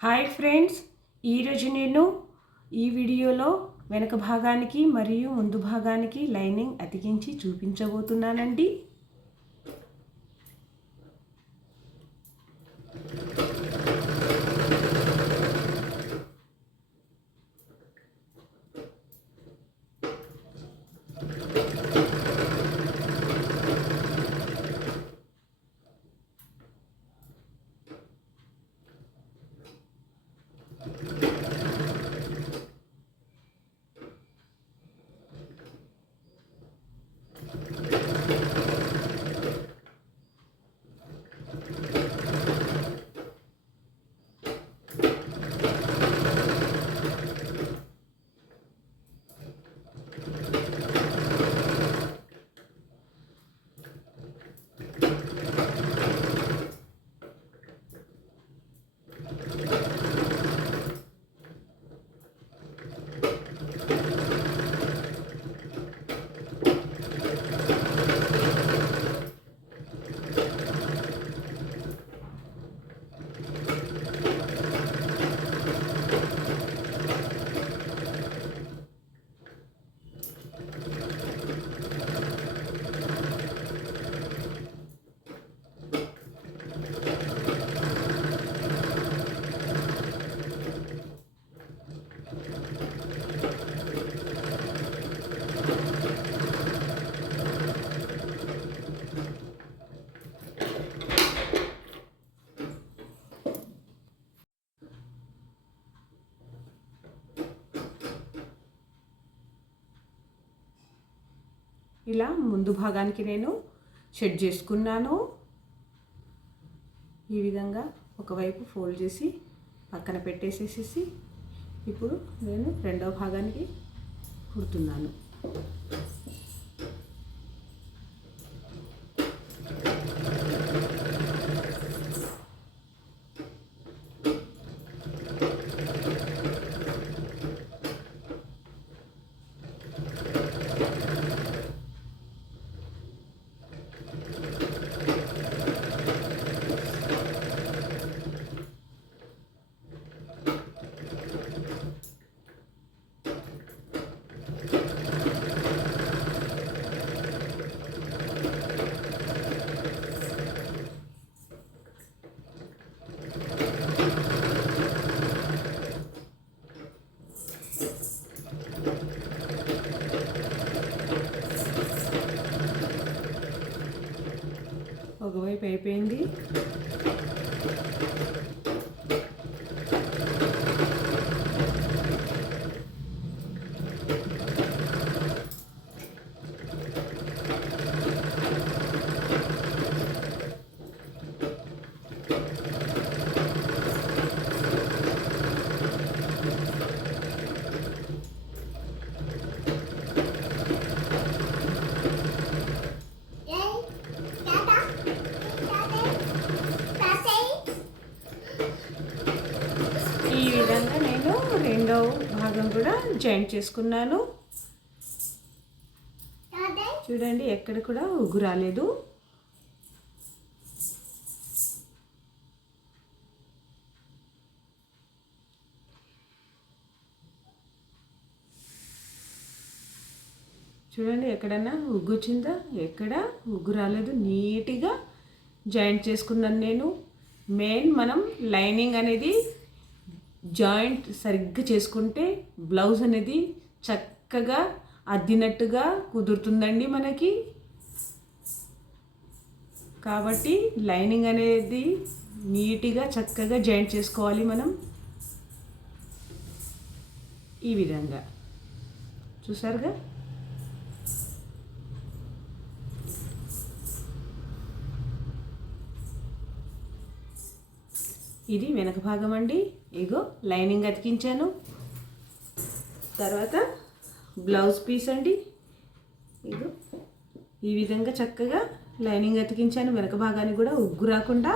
Hi friends ఈరోజు నేను ఈ వీడియోలో వెనక భాగానికి మరియు ముందు భాగానికి లైనింగ్ అతికించి చూపించబోతున్నానండి. ఇలా ముందు భాగానికి నేను షెడ్ చేసుకున్నాను. ఈ విధంగా ఒకవైపు ఫోల్డ్ చేసి పక్కన పెట్టేసేసేసి ఇప్పుడు నేను రెండవ భాగానికి కుడుతున్నాను. ఒకవైపు అయిపోయింది ఈ విధంగా నేను రెండవ భాగం కూడా జాయింట్ చేసుకున్నాను. చూడండి ఎక్కడ కూడా ఉగ్గు రాలేదు. చూడండి ఎక్కడన్నా ఉగ్గు వచ్చిందా? ఎక్కడ? ఉగ్గు రాలేదు. నీట్గా జాయింట్ చేసుకున్నాను నేను. మెయిన్ మనం లైనింగ్ అనేది జాయింట్ సరిగ్గా చేసుకుంటే బ్లౌజ్ అనేది చక్కగా అద్దినట్టుగా కుదురుతుందండి మనకి. కాబట్టి లైనింగ్ అనేది నీట్గా చక్కగా జాయింట్ చేసుకోవాలి మనం. ఈ విధంగా. చూసారుగా? ఇది వెనక భాగం అండి. ఇగో లైనింగ్ అతికించాను. తర్వాత బ్లౌజ్ పీస్ అండి. ఇగో ఈ విధంగా చక్కగా లైనింగ్ అతికించాను. వెనక భాగానికి కూడా ఉగ్గు రాకుండా.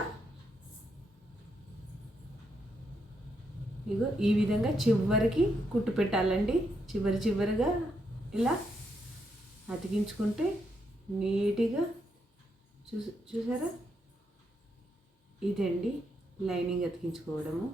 ఇగో ఈ విధంగా చివరికి కుట్టు పెట్టాలండి. చివరి చివరిగా ఇలా అతికించుకుంటే నీట్గా చూ చూసారా? ఇదండి. లైనింగ్ అతికించుకోవడము